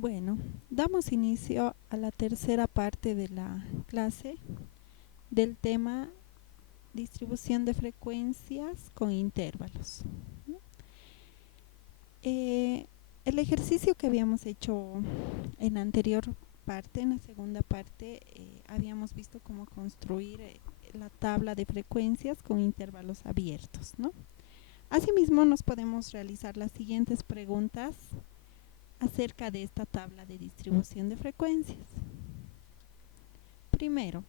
Bueno, damos inicio a la tercera parte de la clase del tema distribución de frecuencias con intervalos, ¿no? El ejercicio que habíamos hecho en la anterior parte, en la segunda parte, habíamos visto cómo construir la tabla de frecuencias con intervalos abiertos, ¿no? Asimismo, nos podemos realizar las siguientes preguntas acerca de esta tabla de distribución de frecuencias. Primero,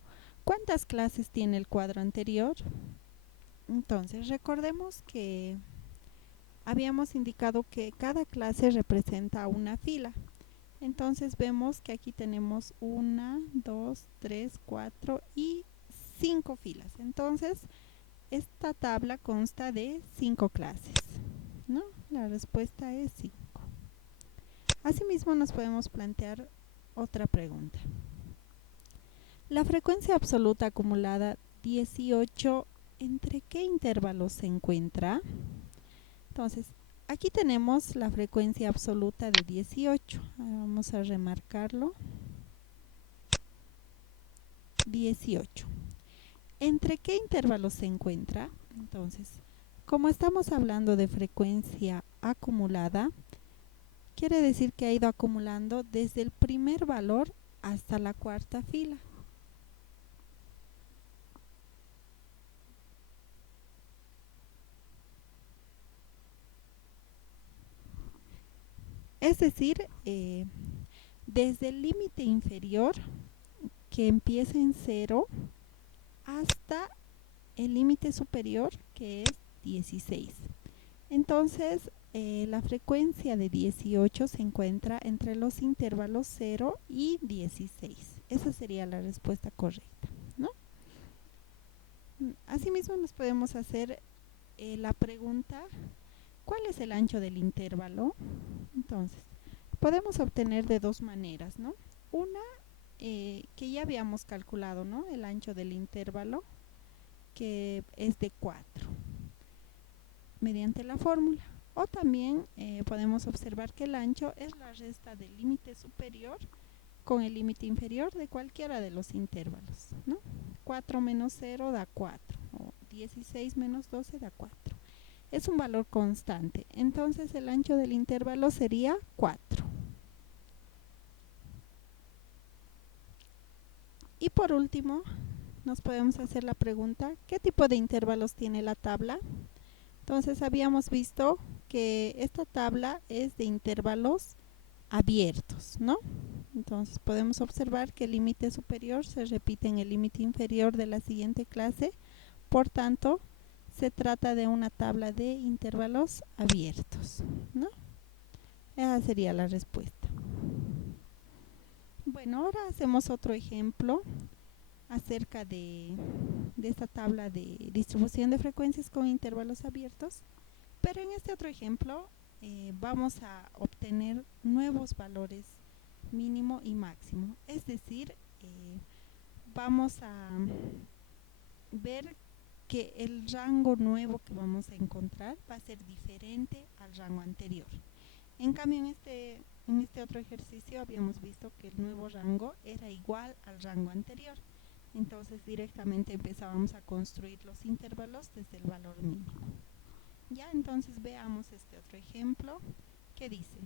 ¿cuántas clases tiene el cuadro anterior? Entonces, recordemos que habíamos indicado que cada clase representa una fila. Entonces vemos que aquí tenemos 1, 2, 3, 4 y 5 filas. Entonces, esta tabla consta de 5 clases, ¿no? La respuesta es 5. Asimismo, nos podemos plantear otra pregunta. La frecuencia absoluta acumulada 18, ¿entre qué intervalos se encuentra? Entonces, aquí tenemos la frecuencia absoluta de 18. Vamos a remarcarlo. 18. ¿Entre qué intervalos se encuentra? Entonces, como estamos hablando de frecuencia acumulada, quiere decir que ha ido acumulando desde el primer valor hasta la cuarta fila. Es decir, desde el límite inferior, que empieza en 0, hasta el límite superior, que es 16. Entonces, la frecuencia de 18 se encuentra entre los intervalos 0 y 16. Esa sería la respuesta correcta, ¿no? Asimismo, nos podemos hacer la pregunta, ¿cuál es el ancho del intervalo? Entonces, podemos obtener de dos maneras, ¿no? Una, que ya habíamos calculado, ¿no? El ancho del intervalo, que es de 4, mediante la fórmula. O también podemos observar que el ancho es la resta del límite superior con el límite inferior de cualquiera de los intervalos, ¿no? 4 menos 0 da 4, o 16 menos 12 da 4. Es un valor constante, entonces el ancho del intervalo sería 4. Y por último, nos podemos hacer la pregunta, ¿qué tipo de intervalos tiene la tabla? Entonces habíamos visto que esta tabla es de intervalos abiertos, ¿no? Entonces podemos observar que el límite superior se repite en el límite inferior de la siguiente clase, por tanto, se trata de una tabla de intervalos abiertos, ¿no? Esa sería la respuesta. Bueno, ahora hacemos otro ejemplo acerca de esta tabla de distribución de frecuencias con intervalos abiertos, pero en este otro ejemplo vamos a obtener nuevos valores mínimo y máximo, es decir, vamos a ver que el rango nuevo que vamos a encontrar va a ser diferente al rango anterior. En cambio, en este otro ejercicio habíamos visto que el nuevo rango era igual al rango anterior. Entonces directamente empezábamos a construir los intervalos desde el valor mínimo. Ya, entonces veamos este otro ejemplo que dice: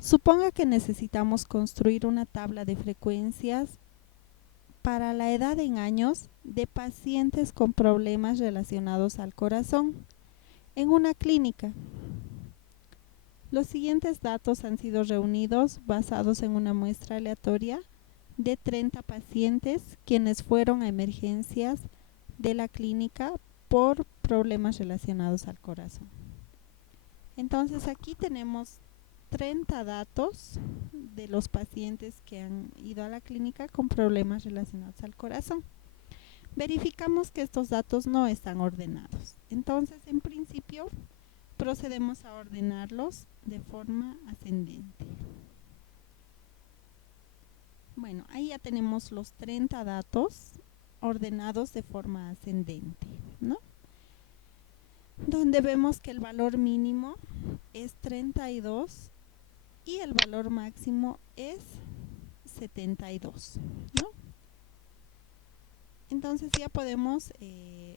suponga que necesitamos construir una tabla de frecuencias para la edad en años de pacientes con problemas relacionados al corazón en una clínica. Los siguientes datos han sido reunidos basados en una muestra aleatoria de 30 pacientes quienes fueron a emergencias de la clínica por problemas relacionados al corazón. Entonces aquí tenemos 30 datos de los pacientes que han ido a la clínica con problemas relacionados al corazón. Verificamos que estos datos no están ordenados. Entonces, en principio, procedemos a ordenarlos de forma ascendente. Bueno, ahí ya tenemos los 30 datos ordenados de forma ascendente, ¿no? Donde vemos que el valor mínimo es 32 y el valor máximo es 72, ¿no? Entonces ya podemos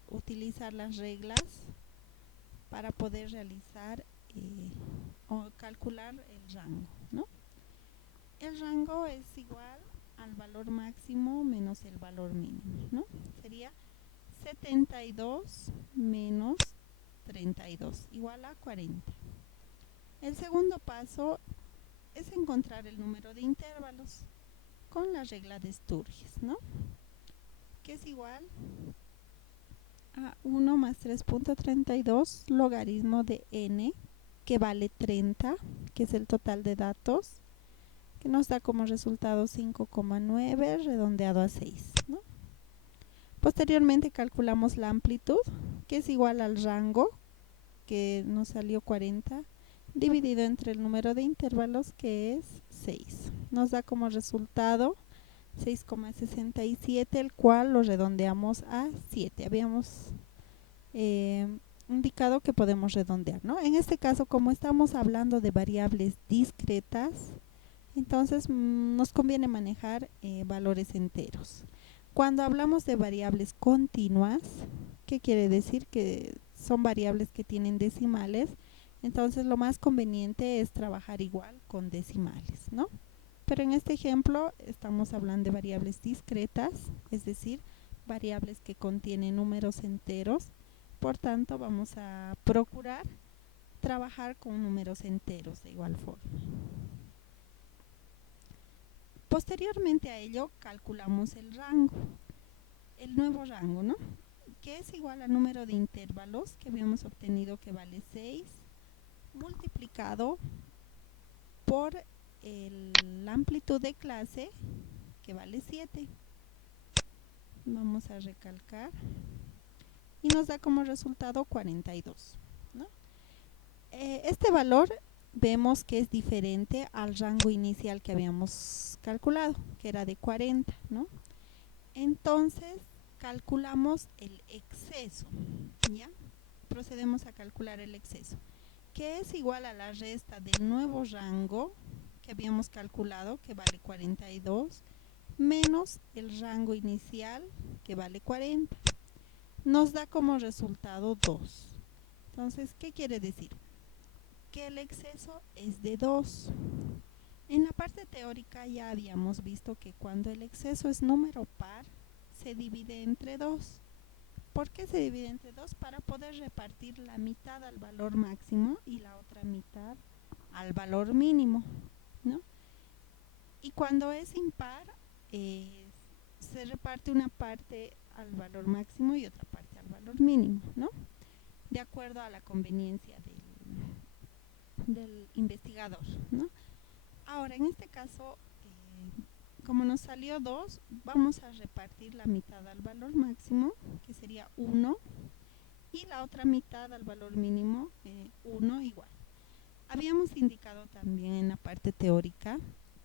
utilizar las reglas para poder realizar o calcular el rango, ¿no? El rango es igual al valor máximo menos el valor mínimo, ¿no? Sería 72 menos 32 igual a 40. El segundo paso es encontrar el número de intervalos con la regla de Sturges, ¿no? Que es igual a 1 más 3.32 logaritmo de n, que vale 30, que es el total de datos, que nos da como resultado 5,9 redondeado a 6, ¿no? Posteriormente calculamos la amplitud, que es igual al rango, que nos salió 40, dividido entre el número de intervalos, que es 6. Nos da como resultado 6,67, el cual lo redondeamos a 7. Habíamos indicado que podemos redondear, ¿no? En este caso, como estamos hablando de variables discretas, entonces nos conviene manejar valores enteros. Cuando hablamos de variables continuas, ¿qué quiere decir? Que son variables que tienen decimales, entonces lo más conveniente es trabajar igual con decimales, ¿no? Pero en este ejemplo estamos hablando de variables discretas, es decir, variables que contienen números enteros. Por tanto, vamos a procurar trabajar con números enteros de igual forma. Posteriormente a ello, calculamos el rango, el nuevo rango, ¿no? Que es igual al número de intervalos que habíamos obtenido, que vale 6, multiplicado por la amplitud de clase, que vale 7. Vamos a recalcar. Y nos da como resultado 42, ¿no? Este valor vemos que es diferente al rango inicial que habíamos calculado, que era de 40, ¿no? Entonces calculamos el exceso, ¿ya? Procedemos a calcular el exceso, que es igual a la resta del nuevo rango que habíamos calculado, que vale 42, menos el rango inicial, que vale 40. Nos da como resultado 2. Entonces, ¿qué quiere decir? Que el exceso es de 2. En la parte teórica ya habíamos visto que cuando el exceso es número par, se divide entre 2. ¿Por qué se divide entre 2? Para poder repartir la mitad al valor máximo y la otra mitad al valor mínimo, ¿no? Y cuando es impar, se reparte una parte al valor máximo y otra parte al valor mínimo, ¿no? De acuerdo a la conveniencia del investigador, ¿no? Ahora, en este caso, como nos salió 2, vamos a repartir la mitad al valor máximo, que sería 1, y la otra mitad al valor mínimo, 1 igual. Habíamos indicado también en la parte teórica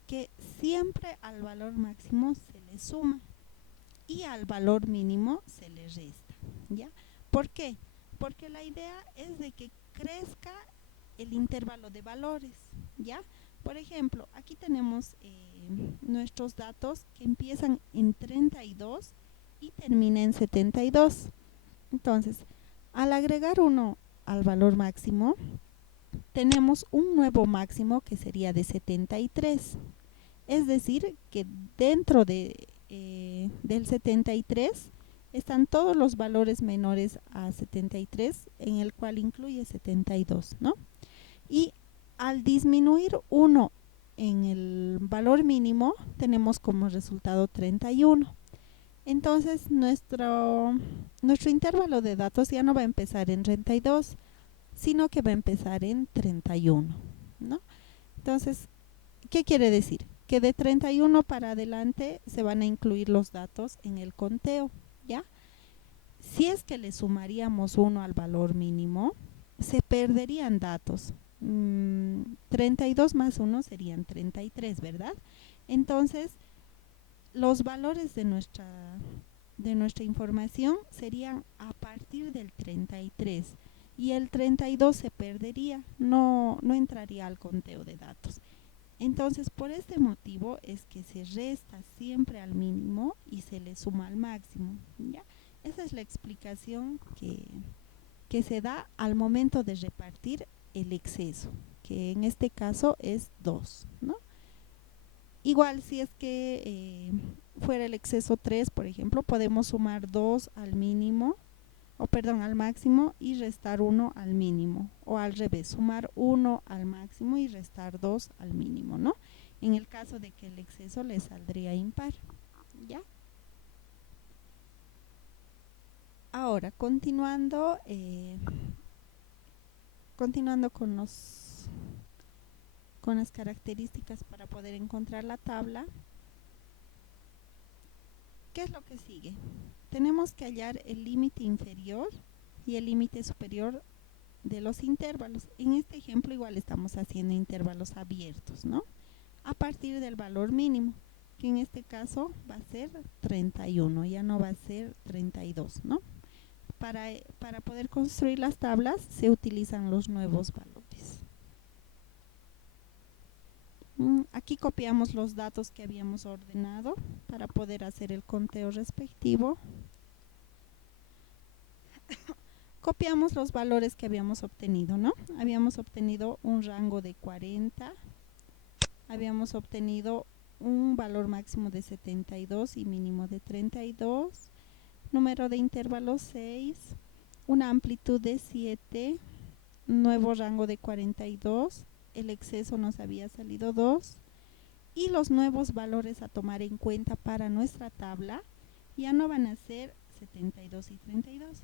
que siempre al valor máximo se le suma y al valor mínimo se le resta, ¿ya? ¿Por qué? Porque la idea es de que crezca el intervalo de valores, ¿ya? Por ejemplo, aquí tenemos nuestros datos que empiezan en 32 y terminan en 72. Entonces, al agregar 1 al valor máximo, tenemos un nuevo máximo que sería de 73. Es decir, que dentro del 73 están todos los valores menores a 73, en el cual incluye 72, ¿no? Y al disminuir 1 en el valor mínimo, tenemos como resultado 31. Entonces, nuestro intervalo de datos ya no va a empezar en 32, sino que va a empezar en 31, ¿no? Entonces, ¿qué quiere decir? Que de 31 para adelante se van a incluir los datos en el conteo, ¿ya? Si es que le sumaríamos 1 al valor mínimo, se perderían datos. 32 más 1 serían 33, ¿verdad? Entonces, los valores de nuestra información serían a partir del 33 y el 32 se perdería, no entraría al conteo de datos. Entonces, por este motivo es que se resta siempre al mínimo y se le suma al máximo, ¿ya? Esa es la explicación que se da al momento de repartir el exceso, que en este caso es 2, ¿no? Igual si es que fuera el exceso 3, por ejemplo, podemos sumar 2 al mínimo, o perdón, al máximo y restar 1 al mínimo, o al revés, sumar 1 al máximo y restar 2 al mínimo, ¿no? En el caso de que el exceso le saldría impar, ¿ya? Ahora, continuando con las características para poder encontrar la tabla, ¿qué es lo que sigue? Tenemos que hallar el límite inferior y el límite superior de los intervalos. En este ejemplo igual estamos haciendo intervalos abiertos, ¿no? A partir del valor mínimo, que en este caso va a ser 31, ya no va a ser 32, ¿no? Para poder construir las tablas se utilizan los nuevos valores. Aquí copiamos los datos que habíamos ordenado para poder hacer el conteo respectivo. Copiamos los valores que habíamos obtenido, ¿no? Habíamos obtenido un rango de 40, habíamos obtenido un valor máximo de 72 y mínimo de 32, número de intervalos 6, una amplitud de 7, nuevo rango de 42, el exceso nos había salido 2 y los nuevos valores a tomar en cuenta para nuestra tabla ya no van a ser 72 y 32,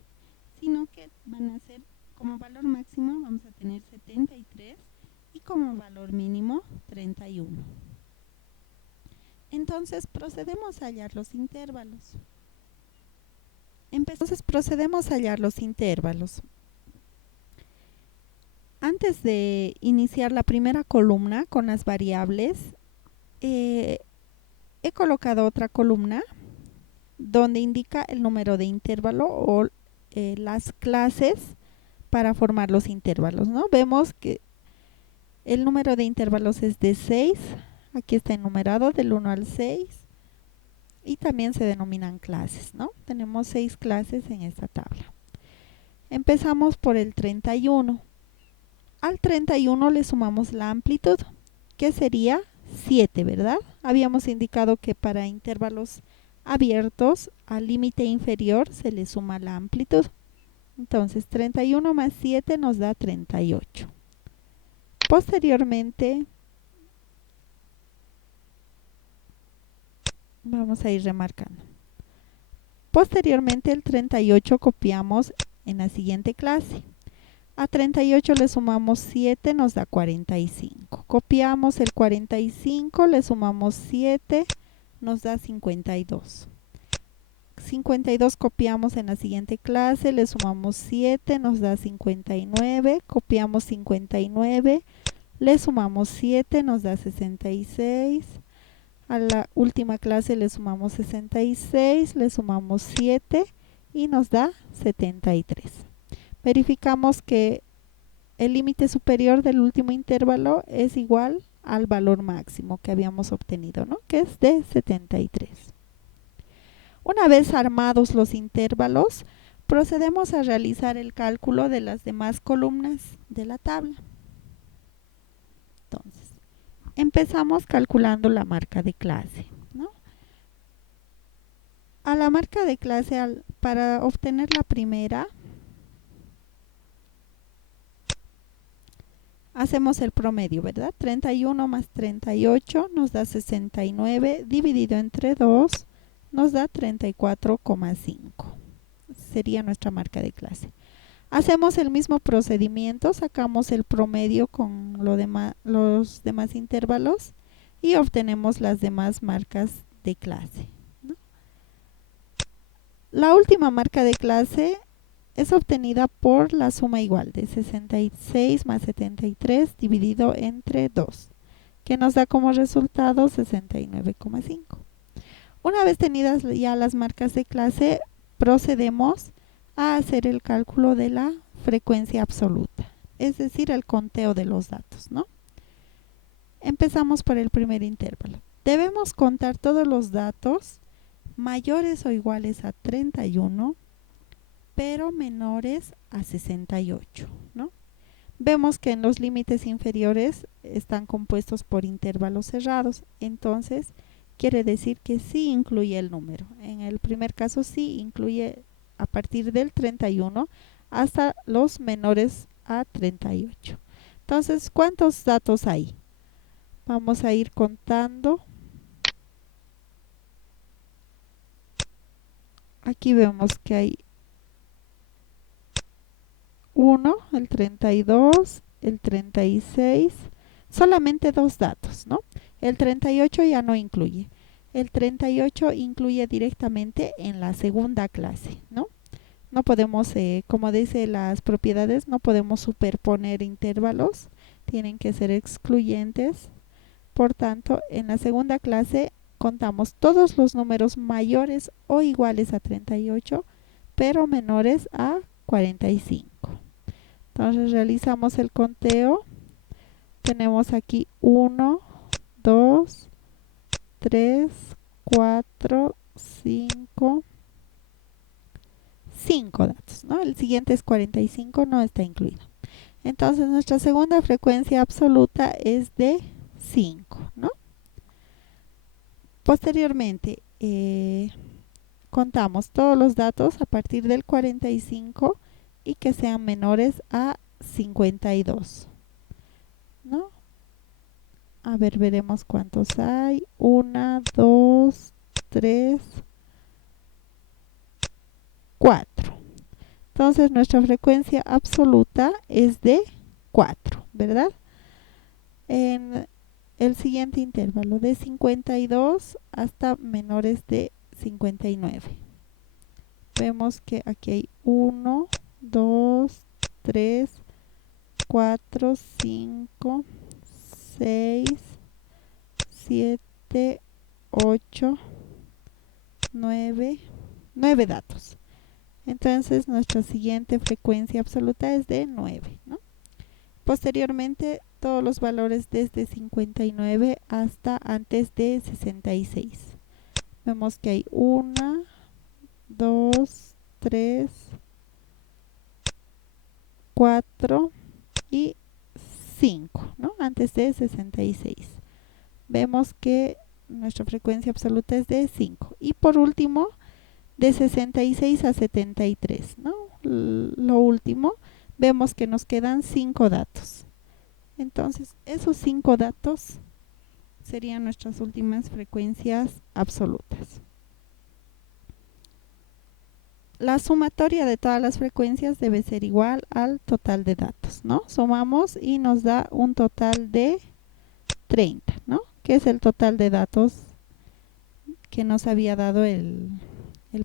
sino que van a ser como valor máximo vamos a tener 73 y como valor mínimo 31. Entonces procedemos a hallar los intervalos. Antes de iniciar la primera columna con las variables, he colocado otra columna donde indica el número de intervalo o las clases para formar los intervalos, ¿no? Vemos que el número de intervalos es de 6, aquí está enumerado del 1 al 6 y también se denominan clases, ¿no? Tenemos 6 clases en esta tabla. Empezamos por el 31. Al 31 le sumamos la amplitud, que sería 7, ¿verdad? Habíamos indicado que para intervalos abiertos al límite inferior se le suma la amplitud. Entonces 31 más 7 nos da 38. Posteriormente vamos a ir remarcando. Posteriormente el 38 copiamos en la siguiente clase. A 38 le sumamos 7, nos da 45. Copiamos el 45, le sumamos 7, nos da 52. 52 copiamos en la siguiente clase, le sumamos 7, nos da 59. Copiamos 59, le sumamos 7, nos da 66. A la última clase le sumamos 66, le sumamos 7 y nos da 73. Verificamos que el límite superior del último intervalo es igual al valor máximo que habíamos obtenido, ¿no? Que es de 73. Una vez armados los intervalos, procedemos a realizar el cálculo de las demás columnas de la tabla. Entonces, empezamos calculando la marca de clase, ¿no? A la marca de clase, para obtener la primera, hacemos el promedio, ¿verdad? 31 más 38 nos da 69, dividido entre 2 nos da 34,5. Sería nuestra marca de clase. Hacemos el mismo procedimiento, sacamos el promedio con los demás intervalos y obtenemos las demás marcas de clase, ¿no? La última marca de clase es obtenida por la suma igual de 66 más 73 dividido entre 2, que nos da como resultado 69,5. Una vez tenidas ya las marcas de clase, procedemos a hacer el cálculo de la frecuencia absoluta, es decir, el conteo de los datos, ¿no? Empezamos por el primer intervalo. Debemos contar todos los datos mayores o iguales a 31, pero menores a 68, ¿no? Vemos que en los límites inferiores están compuestos por intervalos cerrados, entonces quiere decir que sí incluye el número. En el primer caso sí incluye a partir del 31 hasta los menores a 38. Entonces, ¿cuántos datos hay? Vamos a ir contando. Aquí vemos que hay 1, el 32, el 36, solamente dos datos, ¿no? El 38 ya no incluye. El 38 incluye directamente en la segunda clase, ¿no? No podemos, como dice las propiedades, no podemos superponer intervalos, tienen que ser excluyentes. Por tanto, en la segunda clase contamos todos los números mayores o iguales a 38, pero menores a 45. Entonces realizamos el conteo. Tenemos aquí 1, 2, 3, 4, 5, 5 datos, ¿no? El siguiente es 45, no está incluido. Entonces nuestra segunda frecuencia absoluta es de 5, ¿no? Posteriormente, contamos todos los datos a partir del 45 y que sean menores a 52, ¿no? A ver, veremos cuántos hay. 1, 2, 3, 4. Entonces nuestra frecuencia absoluta es de 4, ¿verdad? En el siguiente intervalo, de 52 hasta menores de 59. Vemos que aquí hay 1, 2, 3, 4, 5, 6, 7, 8, 9 datos. Entonces nuestra siguiente frecuencia absoluta es de 9, ¿no? Posteriormente, todos los valores desde 59 hasta antes de 66. Vemos que hay 1, 2, 3, 4 y 5, ¿no? Antes de 66. Vemos que nuestra frecuencia absoluta es de 5. Y por último, de 66 a 73, ¿no? Lo último, vemos que nos quedan 5 datos. Entonces, esos 5 datos serían nuestras últimas frecuencias absolutas. La sumatoria de todas las frecuencias debe ser igual al total de datos, ¿no? Sumamos y nos da un total de 30, ¿no? Que es el total de datos que nos había dado el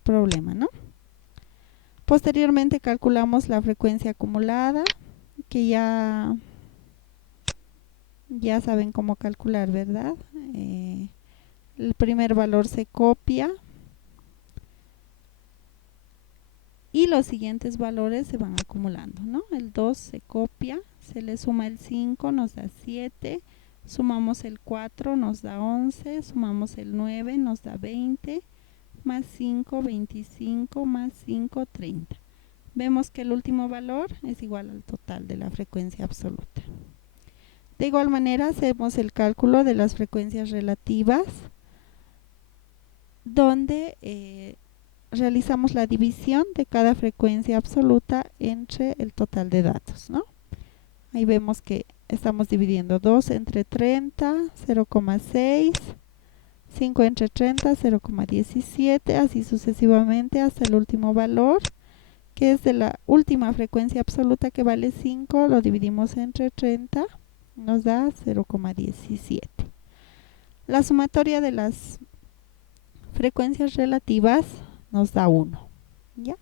problema, ¿no? Posteriormente calculamos la frecuencia acumulada, que ya saben cómo calcular, ¿verdad? El primer valor se copia y los siguientes valores se van acumulando, ¿no? El 2 se copia, se le suma el 5, nos da 7, sumamos el 4, nos da 11, sumamos el 9, nos da 20, más 5, 25, más 5, 30. Vemos que el último valor es igual al total de la frecuencia absoluta. De igual manera, hacemos el cálculo de las frecuencias relativas, donde realizamos la división de cada frecuencia absoluta entre el total de datos, ¿no? Ahí vemos que estamos dividiendo 2 entre 30, 0,6, 5 entre 30, 0,17, así sucesivamente hasta el último valor, que es de la última frecuencia absoluta, que vale 5, lo dividimos entre 30, nos da 0,17. La sumatoria de las frecuencias relativas nos da 1, ¿ya?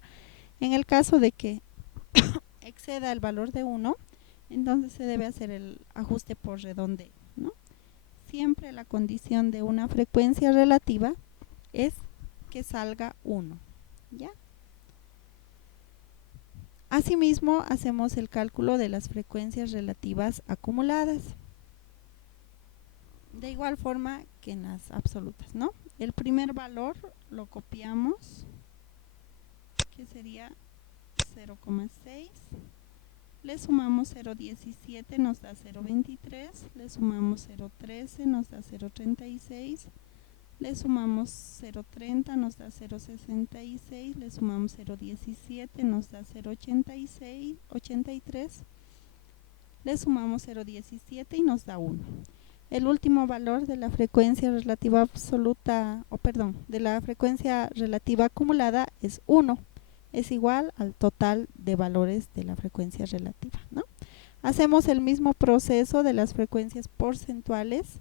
En el caso de que exceda el valor de 1, entonces se debe hacer el ajuste por redondeo, ¿no? Siempre la condición de una frecuencia relativa es que salga 1, ¿ya? Asimismo, hacemos el cálculo de las frecuencias relativas acumuladas. De igual forma que en las absolutas, ¿no? El primer valor lo copiamos, que sería 0,6. Le sumamos 0,17, nos da 0,23. Le sumamos 0,13, nos da 0,36. Le sumamos 0,30, nos da 0,66. Le sumamos 0,17, nos da 0,83. Le sumamos 0,17 y nos da 1. El último valor de la frecuencia relativa absoluta, de la frecuencia relativa acumulada es 1. Es igual al total de valores de la frecuencia relativa, ¿no? Hacemos el mismo proceso de las frecuencias porcentuales,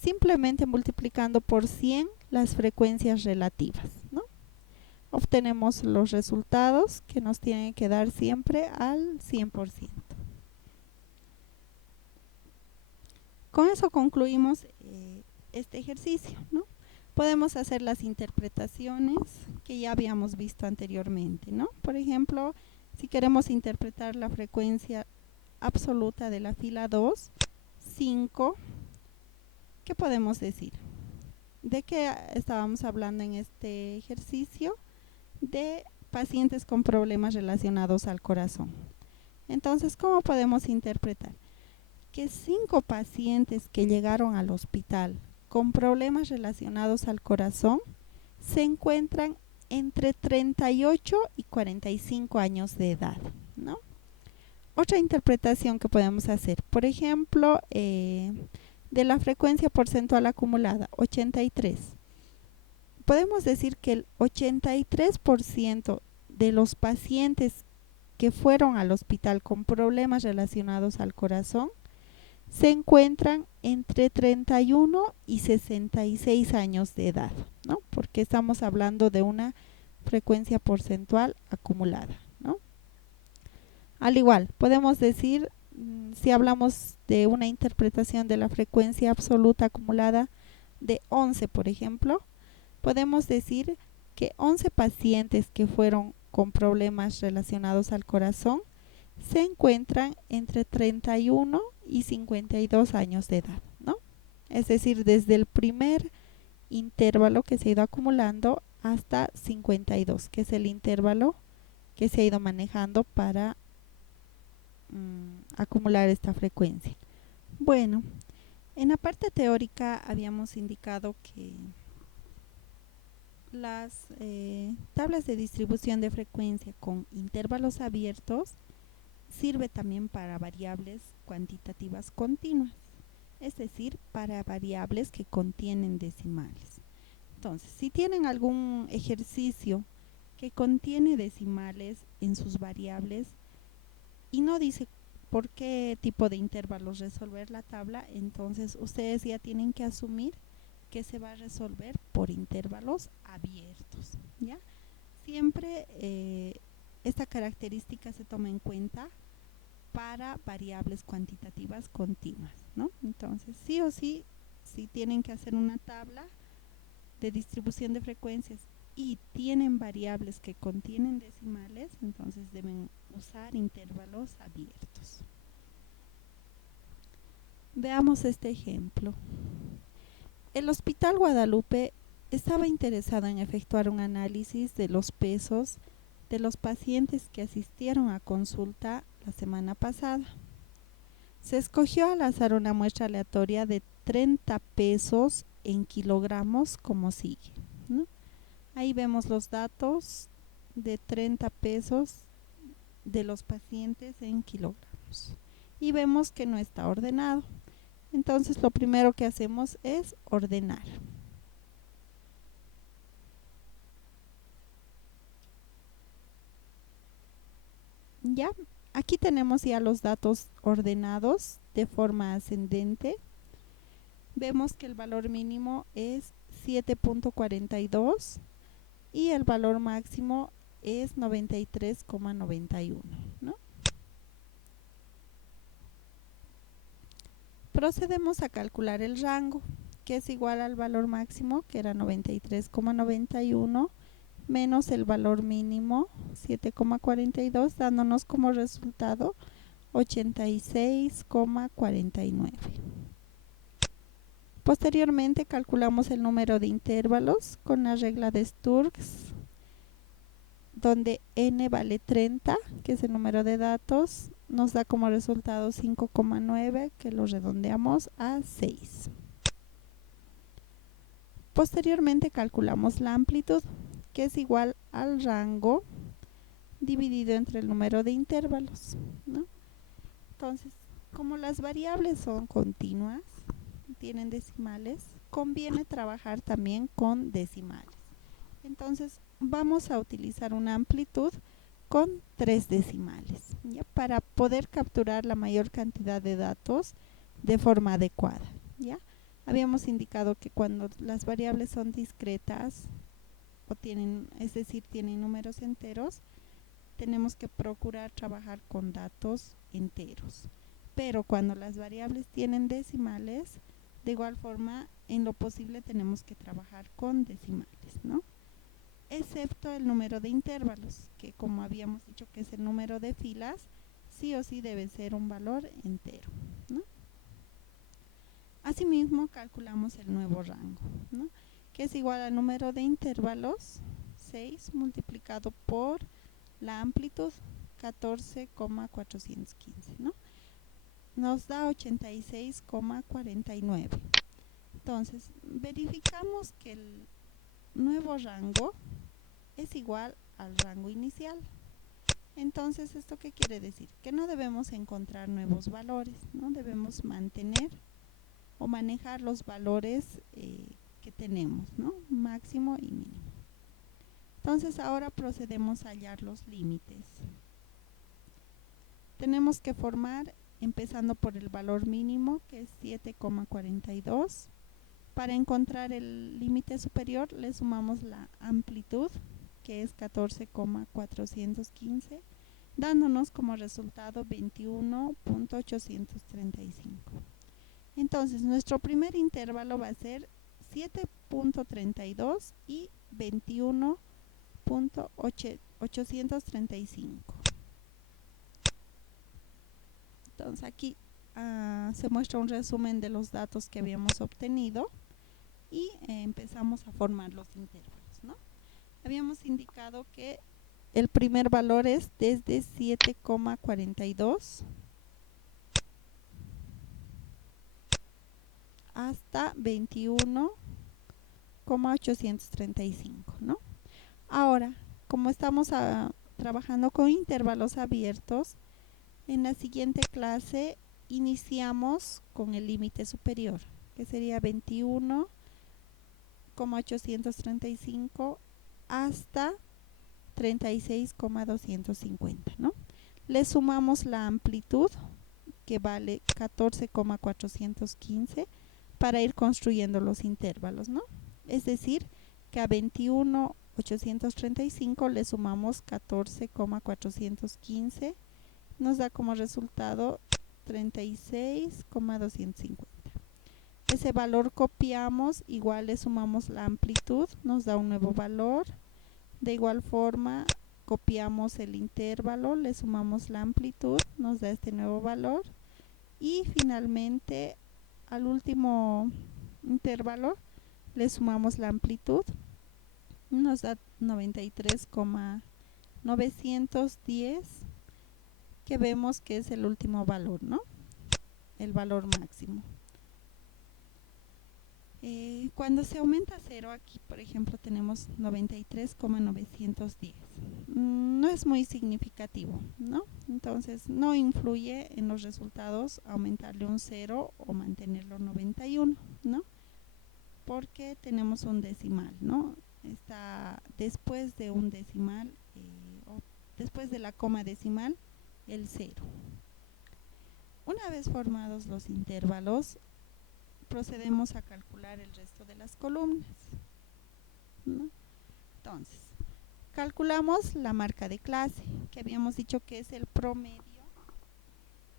simplemente multiplicando por 100 las frecuencias relativas, ¿no? Obtenemos los resultados que nos tienen que dar siempre al 100%. Con eso concluimos este ejercicio, ¿no? Podemos hacer las interpretaciones que ya habíamos visto anteriormente, ¿no? Por ejemplo, si queremos interpretar la frecuencia absoluta de la fila 2, 5, ¿qué podemos decir? ¿De qué estábamos hablando en este ejercicio? De pacientes con problemas relacionados al corazón. Entonces, ¿cómo podemos interpretar? Que 5 pacientes que llegaron al hospital con problemas relacionados al corazón se encuentran entre 38 y 45 años de edad, ¿no? Otra interpretación que podemos hacer, por ejemplo, de la frecuencia porcentual acumulada, 83. Podemos decir que el 83% de los pacientes que fueron al hospital con problemas relacionados al corazón se encuentran entre 31 y 66 años de edad, ¿no? Porque estamos hablando de una frecuencia porcentual acumulada, ¿no? Al igual, podemos decir, si hablamos de una interpretación de la frecuencia absoluta acumulada de 11, por ejemplo, podemos decir que 11 pacientes que fueron con problemas relacionados al corazón se encuentran entre 31 y 52 años de edad, ¿no? Es decir, desde el primer intervalo que se ha ido acumulando hasta 52, que es el intervalo que se ha ido manejando para acumular esta frecuencia. Bueno, en la parte teórica habíamos indicado que las tablas de distribución de frecuencia con intervalos abiertos sirve también para variables cuantitativas continuas, es decir, para variables que contienen decimales. Entonces, si tienen algún ejercicio que contiene decimales en sus variables y no dice por qué tipo de intervalos resolver la tabla, entonces ustedes ya tienen que asumir que se va a resolver por intervalos abiertos, ¿ya? Siempre esta característica se toma en cuenta para variables cuantitativas continuas, ¿no? Entonces, sí o sí, si tienen que hacer una tabla de distribución de frecuencias y tienen variables que contienen decimales, entonces deben usar intervalos abiertos. Veamos este ejemplo. El Hospital Guadalupe estaba interesado en efectuar un análisis de los pesos de los pacientes que asistieron a consulta la semana pasada. Se escogió al azar una muestra aleatoria de 30 pesos en kilogramos como sigue, ¿no? Ahí vemos los datos de 30 pesos de los pacientes en kilogramos y vemos que no está ordenado. Entonces lo primero que hacemos es ordenar. Ya, aquí tenemos ya los datos ordenados de forma ascendente. Vemos que el valor mínimo es 7.42 y el valor máximo es 93,91, ¿no? Procedemos a calcular el rango, que es igual al valor máximo, que era 93,91, menos el valor mínimo, 7,42, dándonos como resultado 86,49. Posteriormente calculamos el número de intervalos con la regla de Sturges, donde n vale 30, que es el número de datos, nos da como resultado 5,9, que lo redondeamos a 6. Posteriormente calculamos la amplitud, que es igual al rango dividido entre el número de intervalos, ¿no? Entonces, como las variables son continuas, tienen decimales, conviene trabajar también con decimales. Entonces, vamos a utilizar una amplitud con 3 decimales, ¿ya? Para poder capturar la mayor cantidad de datos de forma adecuada, ¿ya? Habíamos indicado que cuando las variables son discretas, o tienen, es decir, tienen números enteros, tenemos que procurar trabajar con datos enteros. Pero cuando las variables tienen decimales, de igual forma, en lo posible tenemos que trabajar con decimales, ¿no? Excepto el número de intervalos, que como habíamos dicho que es el número de filas, sí o sí debe ser un valor entero, ¿no? Asimismo, calculamos el nuevo rango, ¿no? Que es igual al número de intervalos, 6 multiplicado por la amplitud, 14,415, ¿no? Nos da 86,49. Entonces, verificamos que el nuevo rango es igual al rango inicial. Entonces, ¿esto qué quiere decir? Que no debemos encontrar nuevos valores, ¿no? Debemos mantener o manejar los valores que tenemos, ¿no? Máximo y mínimo. Entonces, ahora procedemos a hallar los límites. Tenemos que formar, empezando por el valor mínimo, que es 7,42. Para encontrar el límite superior, le sumamos la amplitud, que es 14,415, dándonos como resultado 21,835. Entonces, nuestro primer intervalo va a ser 7,32 y 21,835. Entonces, aquí se muestra un resumen de los datos que habíamos obtenido y empezamos a formar los intervalos, ¿no? Habíamos indicado que el primer valor es desde 7,42 hasta 21,835, ¿no? Ahora, como estamos trabajando con intervalos abiertos, en la siguiente clase iniciamos con el límite superior, que sería 21,835 hasta 36,250, ¿no? Le sumamos la amplitud, que vale 14,415, para ir construyendo los intervalos, ¿no? Es decir, que a 21,835 le sumamos 14,415, nos da como resultado 36,250. Ese valor copiamos, igual le sumamos la amplitud, nos da un nuevo valor. De igual forma, copiamos el intervalo, le sumamos la amplitud, nos da este nuevo valor. Y finalmente, al último intervalo, le sumamos la amplitud, nos da 93,910, que vemos que es el último valor, ¿no? El valor máximo. Cuando se aumenta a 0, aquí por ejemplo tenemos 93,910. No es muy significativo, ¿no? Entonces no influye en los resultados aumentarle un 0 o mantenerlo 91, ¿no? Porque tenemos un decimal, ¿no? Está después de un decimal, o después de la coma decimal, el 0. Una vez formados los intervalos, procedemos a calcular el resto de las columnas, ¿no? Entonces, calculamos la marca de clase, que habíamos dicho que es el promedio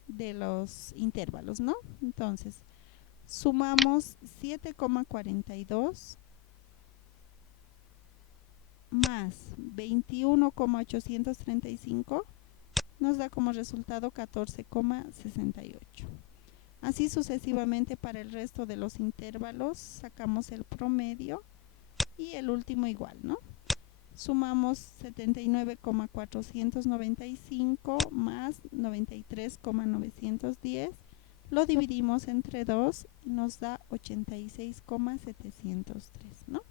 de los intervalos, ¿no? Entonces, sumamos 7,42 más 21,835, nos da como resultado 14,68. Así sucesivamente para el resto de los intervalos sacamos el promedio y el último igual, ¿no? Sumamos 79,495 más 93,910, lo dividimos entre 2 y nos da 86,703, ¿no?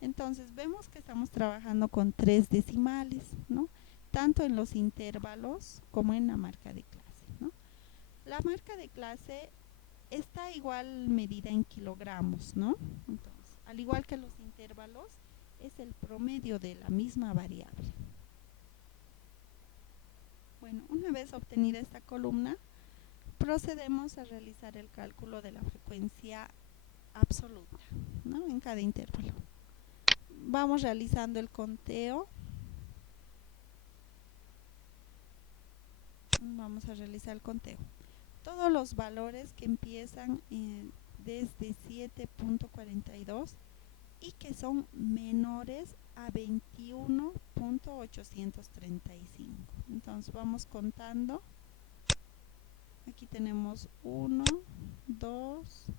Entonces vemos que estamos trabajando con 3 decimales, ¿no? Tanto en los intervalos como en la marca de clase, ¿no? La marca de clase está igual medida en kilogramos, ¿no? Entonces, al igual que los intervalos, es el promedio de la misma variable. Bueno, una vez obtenida esta columna, procedemos a realizar el cálculo de la frecuencia absoluta, ¿no? En cada intervalo. Vamos realizando el conteo. Vamos a realizar el conteo. Todos los valores que empiezan desde 7.42 y que son menores a 21.835. Entonces vamos contando. Aquí tenemos 1, 2,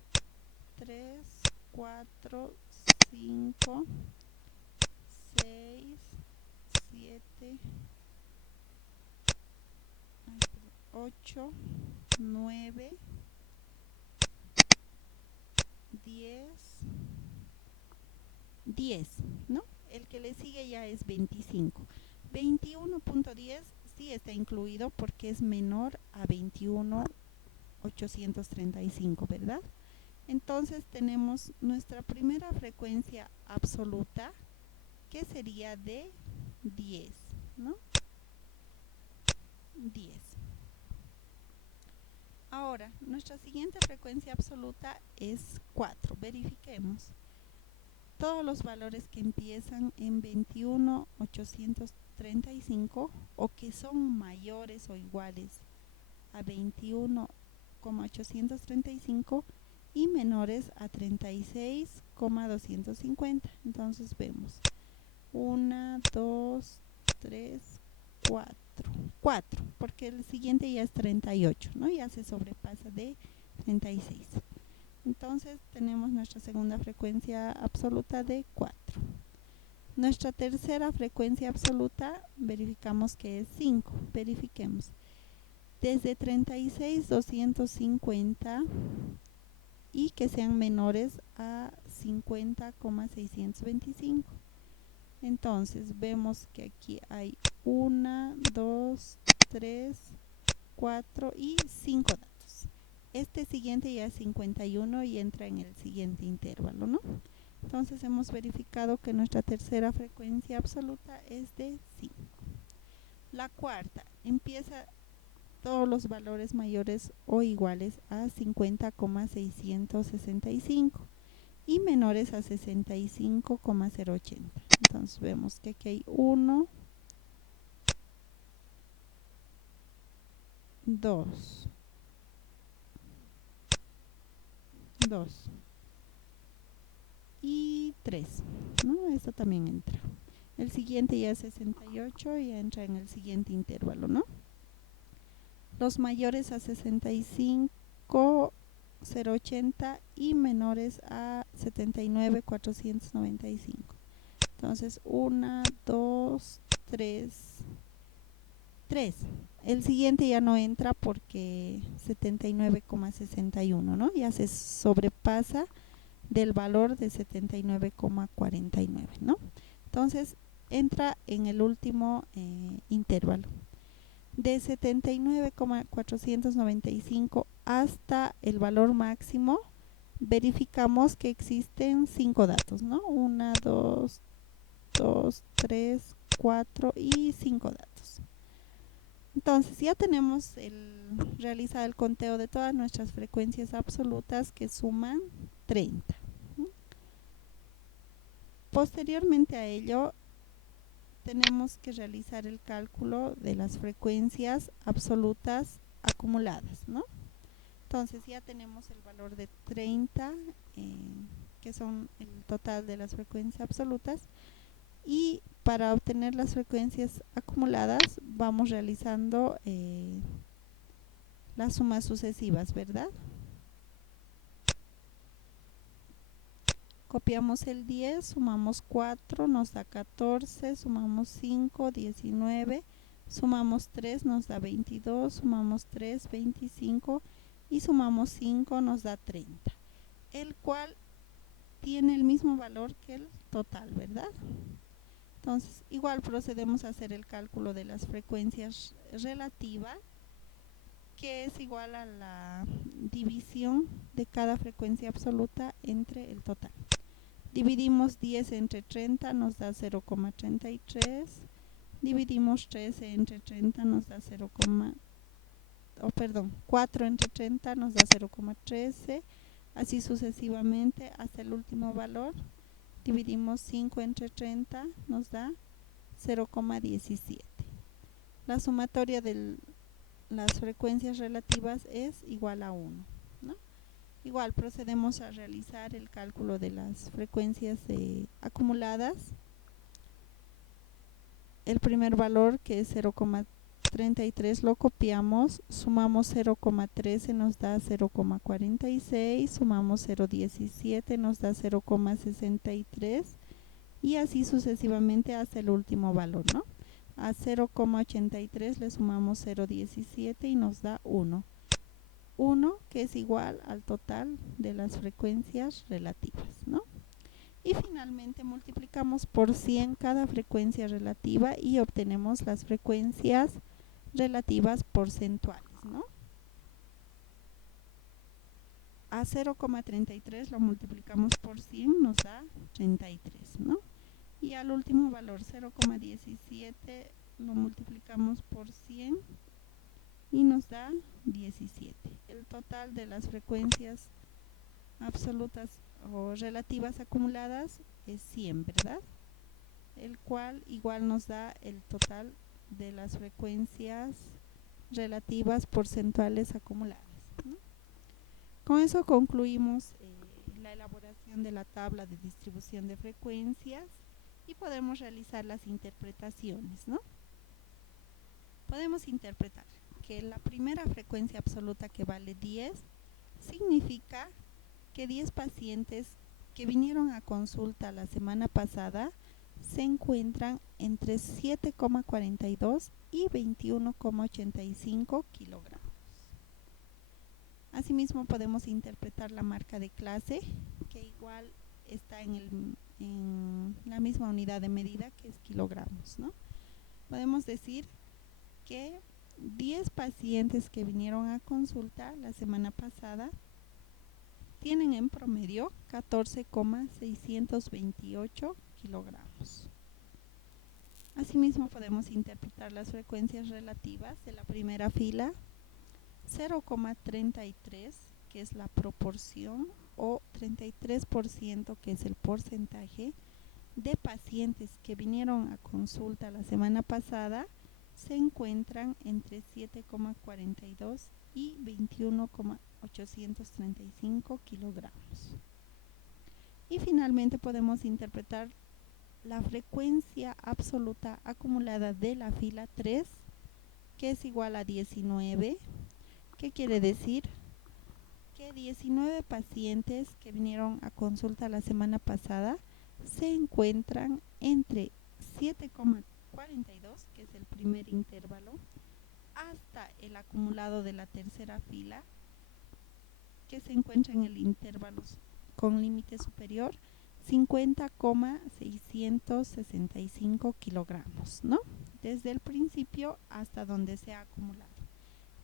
3, 4, 5, 6, 7, 8, 9, 10, ¿no? El que le sigue ya es 25. 21.10 sí está incluido porque es menor a 21.835, ¿verdad? Entonces tenemos nuestra primera frecuencia absoluta, que sería de 10, ¿no? 10. Ahora, nuestra siguiente frecuencia absoluta es 4. Verifiquemos. Todos los valores que empiezan en 21.835 o que son mayores o iguales a 21,835 y menores a 36,250. Entonces vemos 1, 2, 3, 4. 4, porque el siguiente ya es 38, ¿no? Ya se sobrepasa de 36. Entonces tenemos nuestra segunda frecuencia absoluta de 4. Nuestra tercera frecuencia absoluta verificamos que es 5. Verifiquemos. Desde 36,250 y que sean menores a 50,625. Entonces vemos que aquí hay 1, 2, 3, 4 y 5 datos. Este siguiente ya es 51 y entra en el siguiente intervalo, ¿no? Entonces hemos verificado que nuestra tercera frecuencia absoluta es de 5. La cuarta empieza todos los valores mayores o iguales a 50,665 y menores a 65,080. Entonces vemos que aquí hay 1, 2, 2 y 3, ¿no? Esto también entra. El siguiente ya es 68 y entra en el siguiente intervalo, ¿no? Los mayores a 65,080 y menores a 79,495. Entonces 1, 2, 3, 3. El siguiente ya no entra porque 79,61, ¿no? Ya se sobrepasa del valor de 79,49, ¿no? Entonces entra en el último intervalo. De 79,495 hasta el valor máximo, verificamos que existen 5 datos, ¿no? 1, 2, 3, 4 y 5 datos. Entonces ya tenemos realizado el conteo de todas nuestras frecuencias absolutas que suman 30. Posteriormente a ello, tenemos que realizar el cálculo de las frecuencias absolutas acumuladas, ¿no? Entonces ya tenemos el valor de 30, que son el total de las frecuencias absolutas, y para obtener las frecuencias acumuladas vamos realizando las sumas sucesivas, ¿verdad? Copiamos el 10, sumamos 4, nos da 14, sumamos 5, 19, sumamos 3, nos da 22, sumamos 3, 25 y sumamos 5, nos da 30, el cual tiene el mismo valor que el total, ¿verdad? Entonces, igual procedemos a hacer el cálculo de las frecuencias relativas, que es igual a la división de cada frecuencia absoluta entre el total. Dividimos 10 entre 30, nos da 0,33. Dividimos 13 entre 30, nos da 4 entre 30 nos da 0,13. Así sucesivamente hasta el último valor. Dividimos 5 entre 30, nos da 0,17. La sumatoria de las frecuencias relativas es igual a 1, ¿no? Igual procedemos a realizar el cálculo de las frecuencias acumuladas. El primer valor, que es 0,33, lo copiamos, sumamos 0,13, nos da 0,46, sumamos 0,17, nos da 0,63 y así sucesivamente hasta el último valor, ¿no? A 0,83 le sumamos 0,17 y nos da 1. 1, que es igual al total de las frecuencias relativas, ¿no? Y finalmente multiplicamos por 100 cada frecuencia relativa y obtenemos las frecuencias relativas porcentuales, ¿no? A 0,33 lo multiplicamos por 100, nos da 33, ¿no? Y al último valor, 0,17, lo multiplicamos por 100 y nos da 17. El total de las frecuencias absolutas o relativas acumuladas es 100, ¿verdad? El cual igual nos da el total de las frecuencias relativas porcentuales acumuladas, ¿no? Con eso concluimos la elaboración de la tabla de distribución de frecuencias y podemos realizar las interpretaciones, ¿no? Podemos interpretar que la primera frecuencia absoluta, que vale 10, significa que 10 pacientes que vinieron a consulta la semana pasada se encuentran entre 7,42 y 21,85 kilogramos. Asimismo podemos interpretar la marca de clase, que igual está en la misma unidad de medida, que es kilogramos, ¿no? Podemos decir que 10 pacientes que vinieron a consulta la semana pasada tienen en promedio 14,628 kilogramos. Asimismo podemos interpretar las frecuencias relativas de la primera fila. 0,33, que es la proporción, o 33%, que es el porcentaje de pacientes que vinieron a consulta la semana pasada, se encuentran entre 7,42 y 21,835 kilogramos. Y finalmente podemos interpretar la frecuencia absoluta acumulada de la fila 3, que es igual a 19. ¿Qué quiere decir? Que 19 pacientes que vinieron a consulta la semana pasada se encuentran entre 7,42, que es el primer intervalo, hasta el acumulado de la tercera fila, que se encuentra en el intervalo con límite superior, 50,665 kilogramos, ¿no? Desde el principio hasta donde se ha acumulado.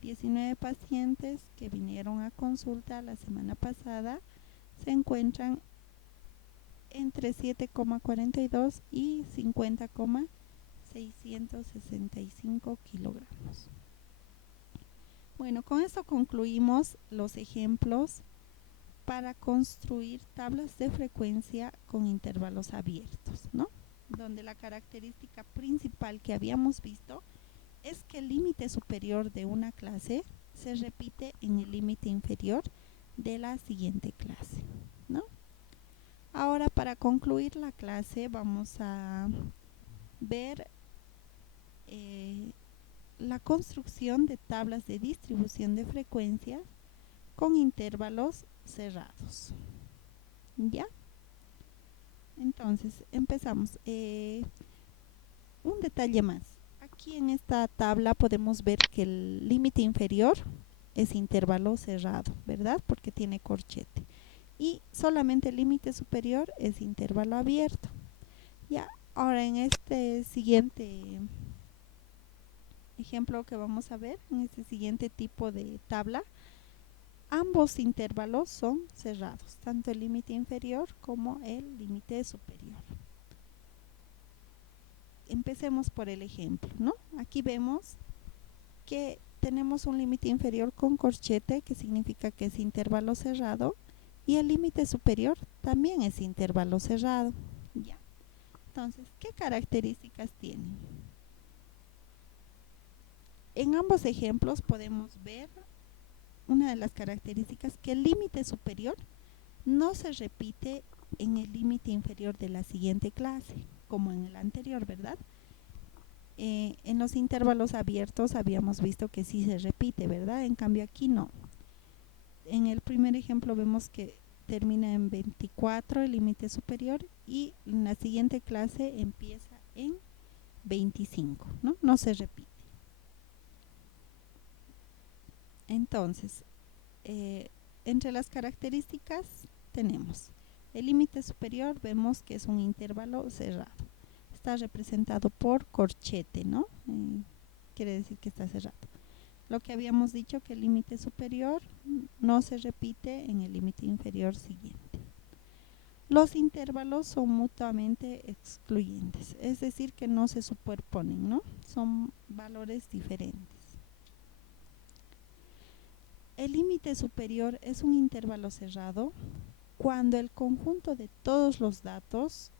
19 pacientes que vinieron a consulta la semana pasada se encuentran entre 7,42 y 50,665 kilogramos. Bueno, con esto concluimos los ejemplos para construir tablas de frecuencia con intervalos abiertos, ¿no? Donde la característica principal que habíamos visto es que el límite superior de una clase se repite en el límite inferior de la siguiente clase, ¿no? Ahora, para concluir la clase, vamos a ver la construcción de tablas de distribución de frecuencias con intervalos cerrados, ¿ya? Entonces, empezamos. Un detalle más. Aquí en esta tabla podemos ver que el límite inferior es intervalo cerrado, ¿verdad? Porque tiene corchete. Y solamente el límite superior es intervalo abierto. Ya, ahora en este siguiente ejemplo que vamos a ver, en este siguiente tipo de tabla, ambos intervalos son cerrados, tanto el límite inferior como el límite superior. Empecemos por el ejemplo, ¿no? Aquí vemos que tenemos un límite inferior con corchete, que significa que es intervalo cerrado, y el límite superior también es intervalo cerrado. Ya. Entonces, ¿qué características tienen? En ambos ejemplos podemos ver una de las características, que el límite superior no se repite en el límite inferior de la siguiente clase, como en el anterior, ¿verdad? En los intervalos abiertos habíamos visto que sí se repite, ¿verdad? En cambio aquí no. En el primer ejemplo vemos que termina en 24 el límite superior, y en la siguiente clase empieza en 25, ¿no? No se repite. Entonces, entre las características tenemos el límite superior, vemos que es un intervalo cerrado. Está representado por corchete, ¿no? Quiere decir que está cerrado. Lo que habíamos dicho, que el límite superior no se repite en el límite inferior siguiente. Los intervalos son mutuamente excluyentes, es decir, que no se superponen, ¿no? Son valores diferentes. El límite superior es un intervalo cerrado cuando el conjunto de todos los datos,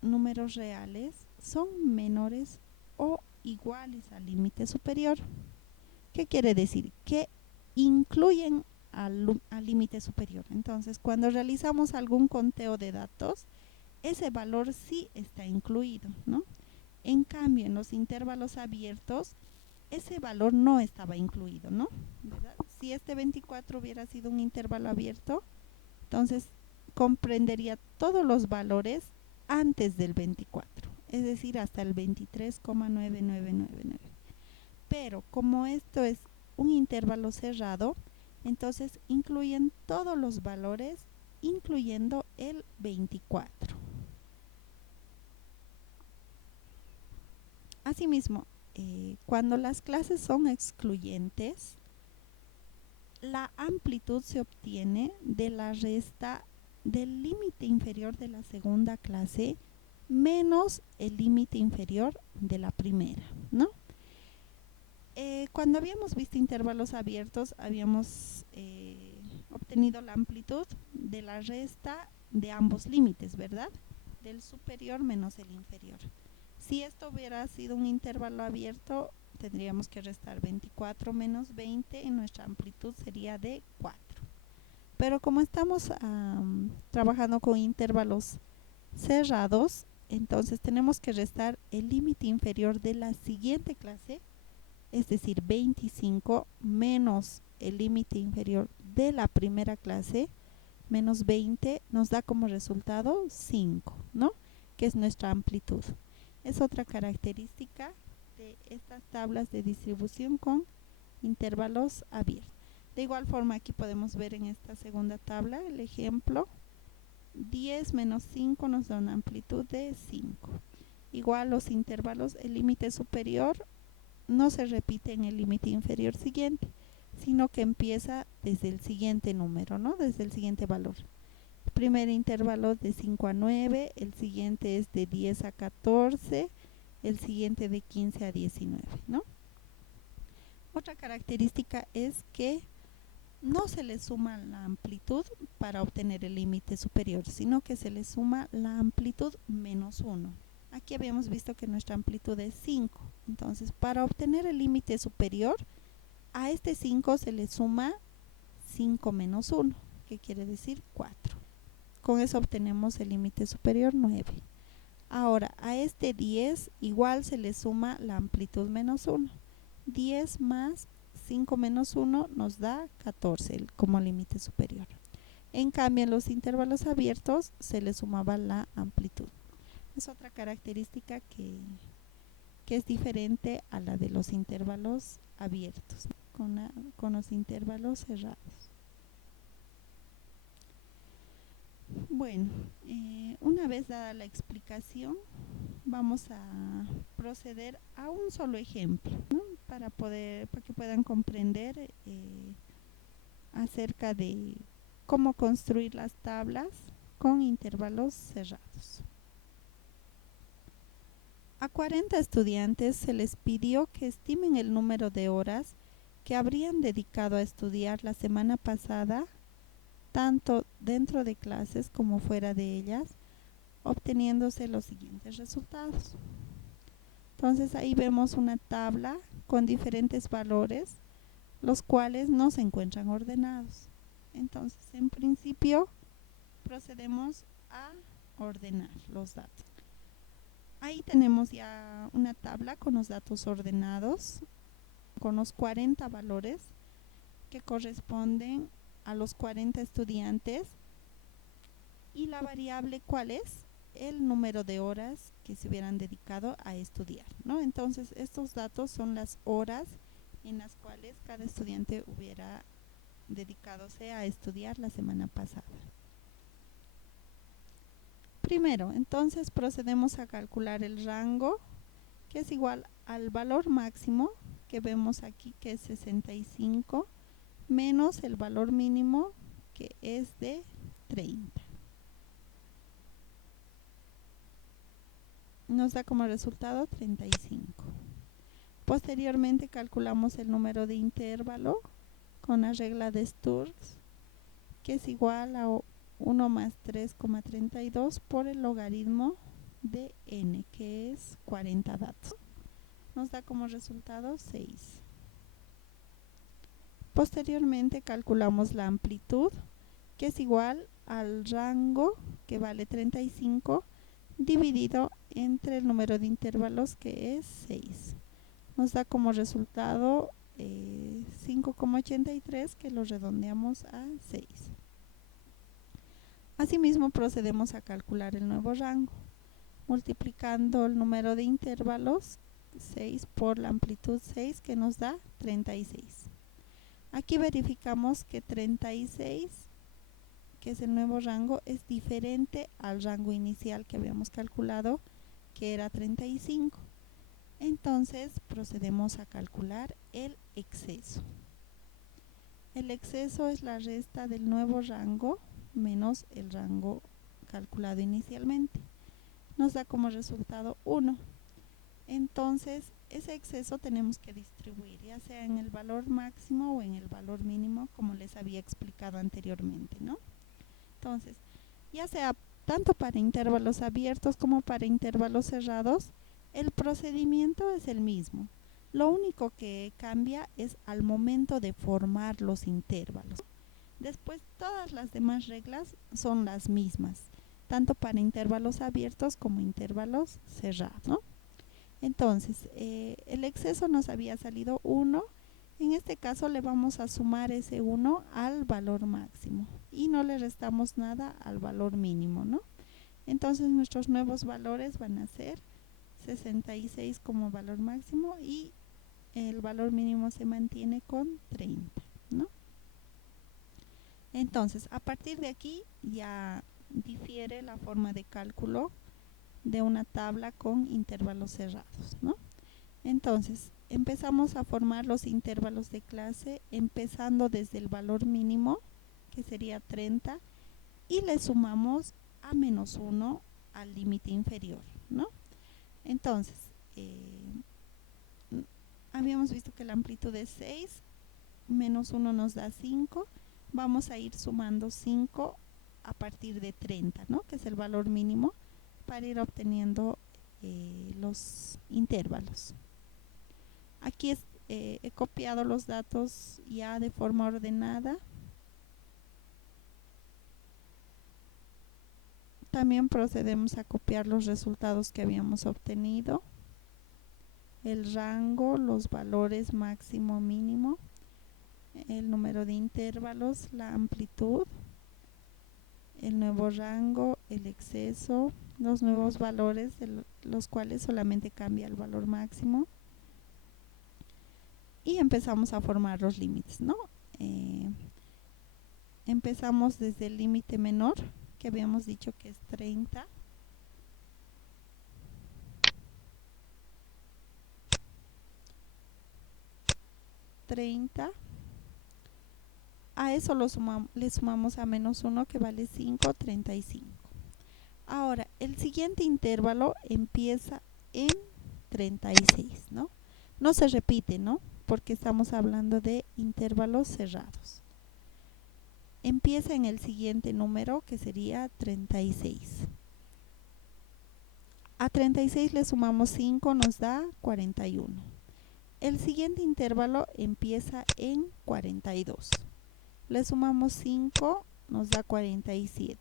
números reales, son menores o iguales al límite superior. ¿Qué quiere decir? Que incluyen al límite superior. Entonces, cuando realizamos algún conteo de datos, ese valor sí está incluido, ¿no? En cambio, en los intervalos abiertos, ese valor no estaba incluido, ¿no? ¿Verdad? Si este 24 hubiera sido un intervalo abierto, entonces comprendería todos los valores antes del 24, es decir, hasta el 23,9999. Pero como esto es un intervalo cerrado, entonces incluyen todos los valores, incluyendo el 24. Asimismo, cuando las clases son excluyentes, la amplitud se obtiene de la resta del límite inferior de la segunda clase menos el límite inferior de la primera, ¿no? Cuando habíamos visto intervalos abiertos, habíamos obtenido la amplitud de la resta de ambos límites, ¿verdad? Del superior menos el inferior. Si esto hubiera sido un intervalo abierto, tendríamos que restar 24 menos 20 y nuestra amplitud sería de 4. Pero como estamos trabajando con intervalos cerrados, entonces tenemos que restar el límite inferior de la siguiente clase, es decir, 25 menos el límite inferior de la primera clase, menos 20, nos da como resultado 5, ¿no? Que es nuestra amplitud. Es otra característica de estas tablas de distribución con intervalos abiertos. De igual forma, aquí podemos ver en esta segunda tabla el ejemplo. 10 menos 5 nos da una amplitud de 5. Igual los intervalos, el límite superior no se repite en el límite inferior siguiente, sino que empieza desde el siguiente número, ¿no? Desde el siguiente valor. El primer intervalo de 5 a 9, el siguiente es de 10 a 14, el siguiente de 15 a 19, ¿no? Otra característica es que no se le suma la amplitud para obtener el límite superior, sino que se le suma la amplitud menos 1. Aquí habíamos visto que nuestra amplitud es 5. Entonces, para obtener el límite superior, a este 5 se le suma 5 menos 1, que quiere decir 4. Con eso obtenemos el límite superior 9. Ahora, a este 10 igual se le suma la amplitud menos 1. 10 más 5 menos 1 nos da 14 como límite superior. En cambio, en los intervalos abiertos se le sumaba la amplitud. Es otra característica que es diferente a la de los intervalos abiertos, con los intervalos cerrados. Bueno, una vez dada la explicación, vamos a proceder a un solo ejemplo, ¿no? para que puedan comprender acerca de cómo construir las tablas con intervalos cerrados. A 40 estudiantes se les pidió que estimen el número de horas que habrían dedicado a estudiar la semana pasada, tanto dentro de clases como fuera de ellas, obteniéndose los siguientes resultados. Entonces ahí vemos una tabla con diferentes valores, los cuales no se encuentran ordenados. Entonces, en principio, procedemos a ordenar los datos. Ahí tenemos ya una tabla con los datos ordenados, con los 40 valores que corresponden a los 40 estudiantes. Y la variable, ¿cuál es? El número de horas que se hubieran dedicado a estudiar, ¿no? Entonces, estos datos son las horas en las cuales cada estudiante hubiera dedicadose a estudiar la semana pasada. Primero, entonces procedemos a calcular el rango, que es igual al valor máximo que vemos aquí, que es 65, menos el valor mínimo, que es de 30. Nos da como resultado 35. Posteriormente calculamos el número de intervalo con la regla de Sturz, que es igual a 1 más 3,32 por el logaritmo de n, que es 40 datos. Nos da como resultado 6. Posteriormente calculamos la amplitud, que es igual al rango, que vale 35, dividido entre el número de intervalos, que es 6. Nos da como resultado 5,83, que lo redondeamos a 6. Asimismo, procedemos a calcular el nuevo rango, multiplicando el número de intervalos 6 por la amplitud 6, que nos da 36. Aquí verificamos que 36, que es el nuevo rango, es diferente al rango inicial que habíamos calculado, que era 35. Entonces procedemos a calcular el exceso. El exceso es la resta del nuevo rango menos el rango calculado inicialmente. Nos da como resultado 1. Entonces, ese exceso tenemos que distribuir, ya sea en el valor máximo o en el valor mínimo, como les había explicado anteriormente, ¿no? Entonces, ya sea tanto para intervalos abiertos como para intervalos cerrados, el procedimiento es el mismo. Lo único que cambia es al momento de formar los intervalos. Después, todas las demás reglas son las mismas, tanto para intervalos abiertos como intervalos cerrados, ¿no? Entonces, el exceso nos había salido 1. En este caso le vamos a sumar ese 1 al valor máximo y no le restamos nada al valor mínimo, ¿no? Entonces, nuestros nuevos valores van a ser 66 como valor máximo y el valor mínimo se mantiene con 30, ¿no? Entonces, a partir de aquí ya difiere la forma de cálculo de una tabla con intervalos cerrados, ¿no? Entonces, empezamos a formar los intervalos de clase empezando desde el valor mínimo, que sería 30, y le sumamos a menos 1 al límite inferior, ¿no? Entonces, habíamos visto que la amplitud es 6, menos 1 nos da 5, vamos a ir sumando 5 a partir de 30, ¿no? Que es el valor mínimo, para ir obteniendo los intervalos. Aquí he copiado los datos ya de forma ordenada. También procedemos a copiar los resultados que habíamos obtenido, el rango, los valores máximo, mínimo, el número de intervalos, la amplitud, el nuevo rango, el exceso, los nuevos valores de los cuales solamente cambia el valor máximo. Y empezamos a formar los límites, ¿no? Empezamos desde el límite menor, que habíamos dicho que es 30. A eso le sumamos a menos 1, que vale 5, 35. Ahora, el siguiente intervalo empieza en 36, ¿no? No se repite, ¿no? Porque estamos hablando de intervalos cerrados. Empieza en el siguiente número, que sería 36. A 36 le sumamos 5, nos da 41. El siguiente intervalo empieza en 42. Le sumamos 5, nos da 47.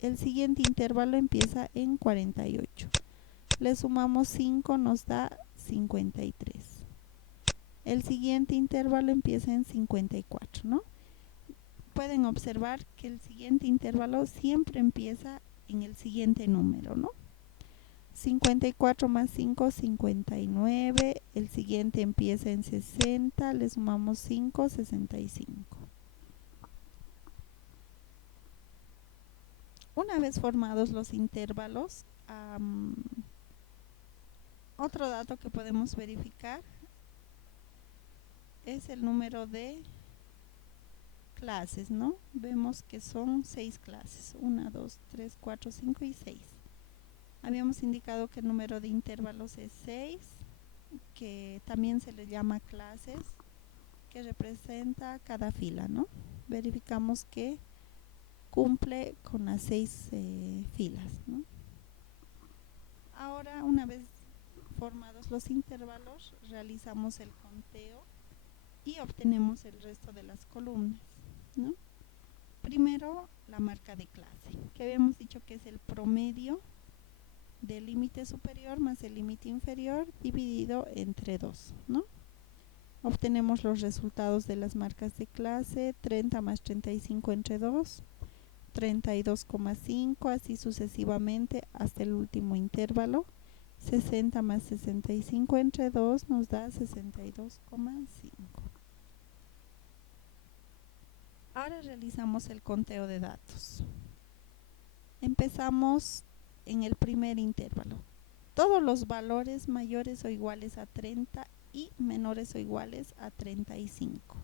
El siguiente intervalo empieza en 48. Le sumamos 5, nos da 53. El siguiente intervalo empieza en 54, ¿no? Pueden observar que el siguiente intervalo siempre empieza en el siguiente número, ¿no? 54 más 5, 59. El siguiente empieza en 60. Le sumamos 5, 65. Una vez formados los intervalos, otro dato que podemos verificar es el número de clases, ¿no? Vemos que son 6 clases. 1, 2, 3, 4, 5 y 6. Habíamos indicado que el número de intervalos es 6, que también se le llama clases, que representa cada fila, ¿no? Verificamos que cumple con las 6 filas, ¿no? Ahora, una vez formados los intervalos, realizamos el conteo y obtenemos el resto de las columnas, ¿no? Primero, la marca de clase, que habíamos dicho que es el promedio del límite superior más el límite inferior dividido entre 2, ¿no? Obtenemos los resultados de las marcas de clase: 30 más 35 entre 2, 32,5, así sucesivamente hasta el último intervalo. 60 más 65 entre 2 nos da 62,5. Ahora realizamos el conteo de datos. Empezamos en el primer intervalo. Todos los valores mayores o iguales a 30 y menores o iguales a 35.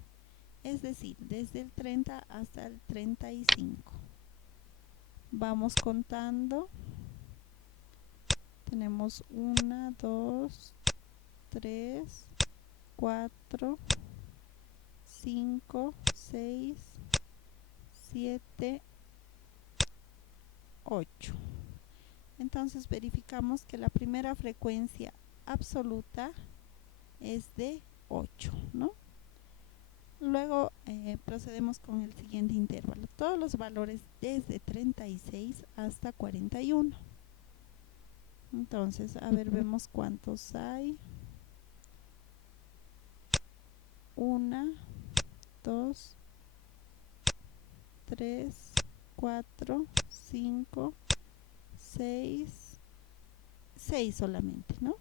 Es decir, desde el 30 hasta el 35. Vamos contando. Tenemos 1, 2, 3, 4, 5, 6, 7, 8. Entonces verificamos que la primera frecuencia absoluta es de 8, ¿no? Luego procedemos con el siguiente intervalo. Todos los valores desde 36 hasta 41. Entonces, a ver, vemos cuántos hay. 1, 2, 3, 4, 5, 6, 6 solamente, ¿no?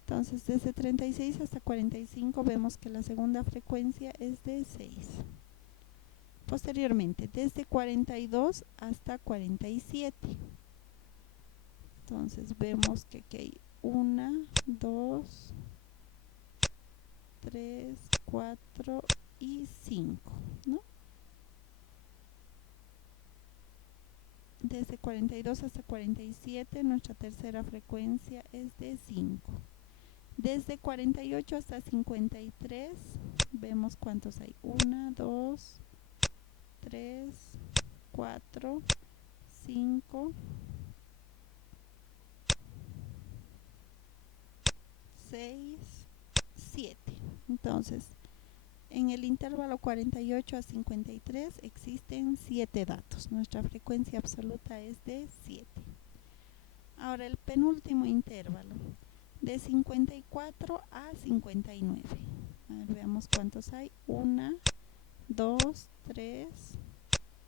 Entonces, desde 36 hasta 45 vemos que la segunda frecuencia es de 6. Posteriormente, desde 42 hasta 47. Entonces, vemos que aquí hay 1, 2, 3, 4 y 5, ¿no? Desde 42 hasta 47, nuestra tercera frecuencia es de 5. Desde 48 hasta 53, vemos cuántos hay. 1, 2, 3, 4, 5, 6, 7. Entonces, en el intervalo 48 a 53 existen 7 datos. Nuestra frecuencia absoluta es de 7. Ahora el penúltimo intervalo, de 54 a 59. A ver, veamos cuántos hay. 1, 2, 3,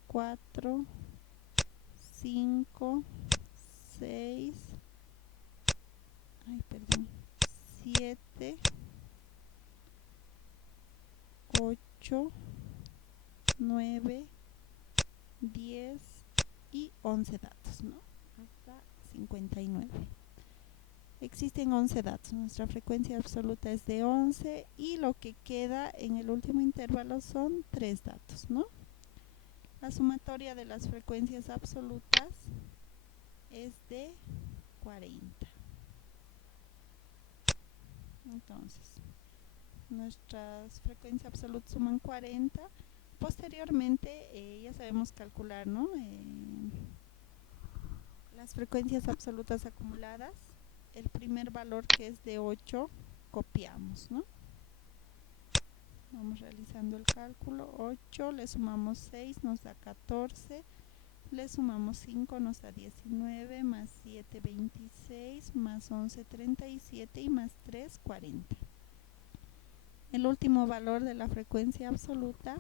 4, 5, 6, 7, 8, 9, 10 y 11 datos, ¿no? Hasta 59. Existen 11 datos. Nuestra frecuencia absoluta es de 11 y lo que queda en el último intervalo son 3 datos, ¿no? La sumatoria de las frecuencias absolutas es de 40. Entonces, nuestras frecuencias absolutas suman 40. Posteriormente, ya sabemos calcular, ¿no? Las frecuencias absolutas acumuladas. El primer valor, que es de 8, copiamos, ¿no? Vamos realizando el cálculo. 8, le sumamos 6, nos da 14. Le sumamos 5, nos da 19, más 7, 26, más 11, 37 y más 3, 40. El último valor de la frecuencia absoluta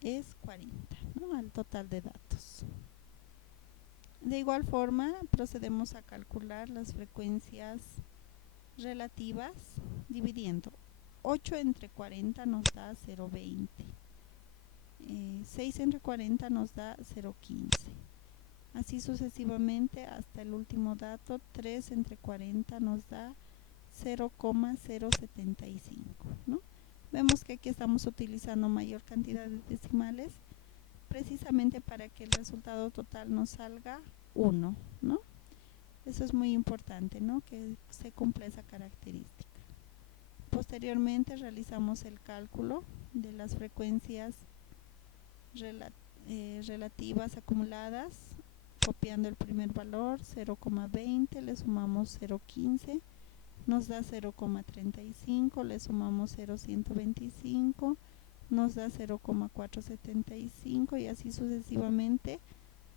es 40, ¿no? Al total de datos. De igual forma, procedemos a calcular las frecuencias relativas dividiendo. 8 entre 40 nos da 0,20. 6 entre 40 nos da 0,15. Así sucesivamente hasta el último dato. 3 entre 40 nos da 0,075, ¿no? Vemos que aquí estamos utilizando mayor cantidad de decimales precisamente para que el resultado total nos salga 1, ¿no? Eso es muy importante, ¿no? Que se cumpla esa característica. Posteriormente realizamos el cálculo de las frecuencias relativas acumuladas, copiando el primer valor, 0,20, le sumamos 0,15, nos da 0,35, le sumamos 0,125, nos da 0,475 y así sucesivamente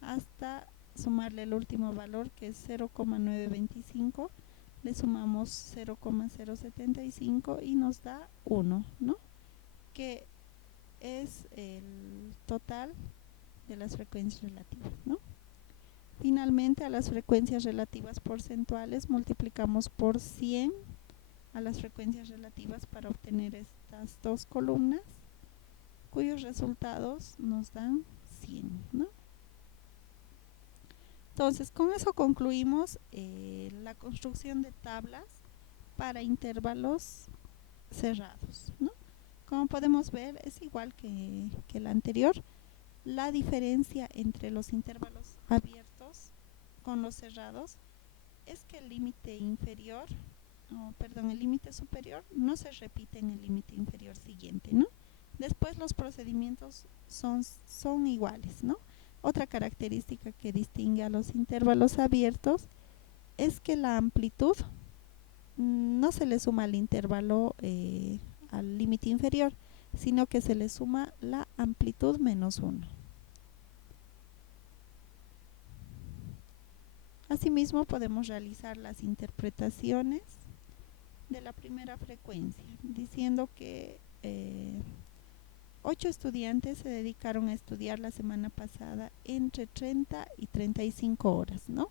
hasta sumarle el último valor, que es 0,925, le sumamos 0,075 y nos da 1, ¿no? Que es el total de las frecuencias relativas, ¿no? Finalmente, a las frecuencias relativas porcentuales multiplicamos por 100 a las frecuencias relativas para obtener estas dos columnas, cuyos resultados nos dan 100, ¿no? Entonces, con eso concluimos la construcción de tablas para intervalos cerrados, ¿no? Como podemos ver, es igual que la anterior. La diferencia entre los intervalos abiertos con los cerrados es que el límite inferior, el límite superior no se repite en el límite inferior siguiente, ¿no? Después los procedimientos son iguales, ¿no? Otra característica que distingue a los intervalos abiertos es que la amplitud no se le suma al intervalo al límite inferior, sino que se le suma la amplitud menos 1. Asimismo, podemos realizar las interpretaciones de la primera frecuencia, diciendo que 8 estudiantes se dedicaron a estudiar la semana pasada entre 30 y 35 horas, ¿no?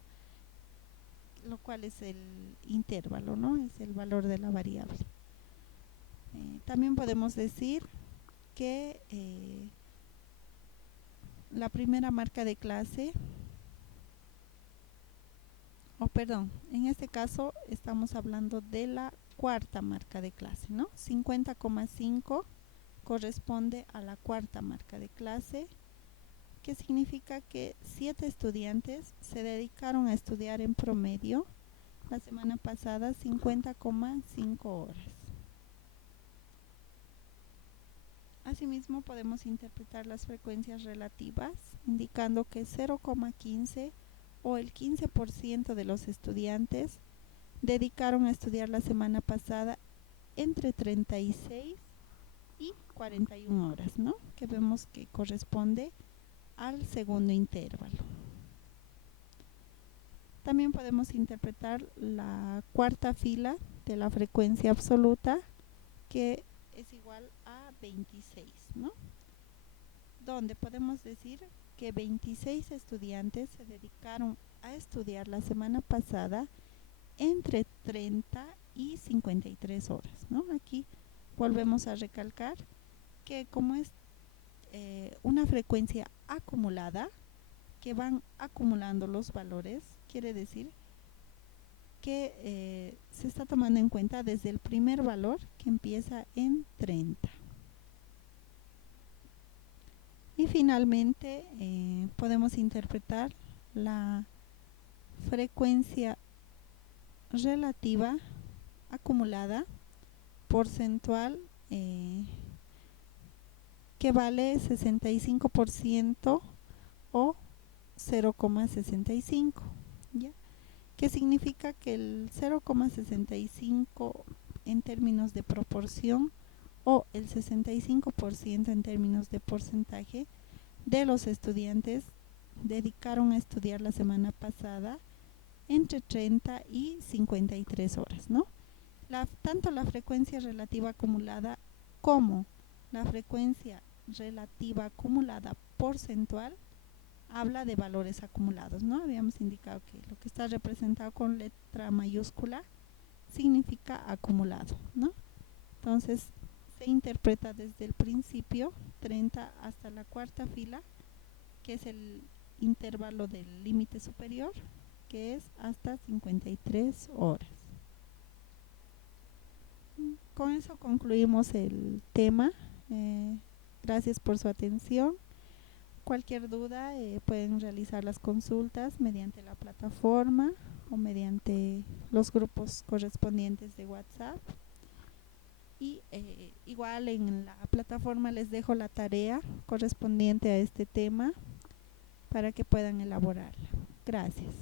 Lo cual es el intervalo, ¿no? Es el valor de la variable. También podemos decir que la primera marca de clase, en este caso estamos hablando de la cuarta marca de clase, ¿no? 50,5 corresponde a la cuarta marca de clase, que significa que 7 estudiantes se dedicaron a estudiar en promedio la semana pasada 50,5 horas. Asimismo, podemos interpretar las frecuencias relativas indicando que 0,15 o el 15% de los estudiantes dedicaron a estudiar la semana pasada entre 36 y 41 horas, ¿no? Que vemos que corresponde al segundo intervalo. También podemos interpretar la cuarta fila de la frecuencia absoluta, que es igual a 26, ¿no? Donde podemos decir que 26 estudiantes se dedicaron a estudiar la semana pasada entre 30 y 53 horas, ¿no? Aquí volvemos a recalcar que como es una frecuencia acumulada, que van acumulando los valores, quiere decir que se está tomando en cuenta desde el primer valor que empieza en 30. Y finalmente podemos interpretar la frecuencia relativa acumulada porcentual que vale 65% o 0,65, ¿ya? Que significa que el 0,65 en términos de proporción o el 65% en términos de porcentaje de los estudiantes dedicaron a estudiar la semana pasada entre 30 y 53 horas, ¿no? Tanto la frecuencia relativa acumulada como la frecuencia relativa acumulada porcentual habla de valores acumulados, ¿no? Habíamos indicado que lo que está representado con letra mayúscula significa acumulado, ¿no? Entonces se interpreta desde el principio 30 hasta la cuarta fila, que es el intervalo del límite superior, que es hasta 53 horas. Con eso concluimos el tema. Gracias por su atención. Cualquier duda pueden realizar las consultas mediante la plataforma o mediante los grupos correspondientes de WhatsApp. Y igual en la plataforma les dejo la tarea correspondiente a este tema para que puedan elaborarla. Gracias.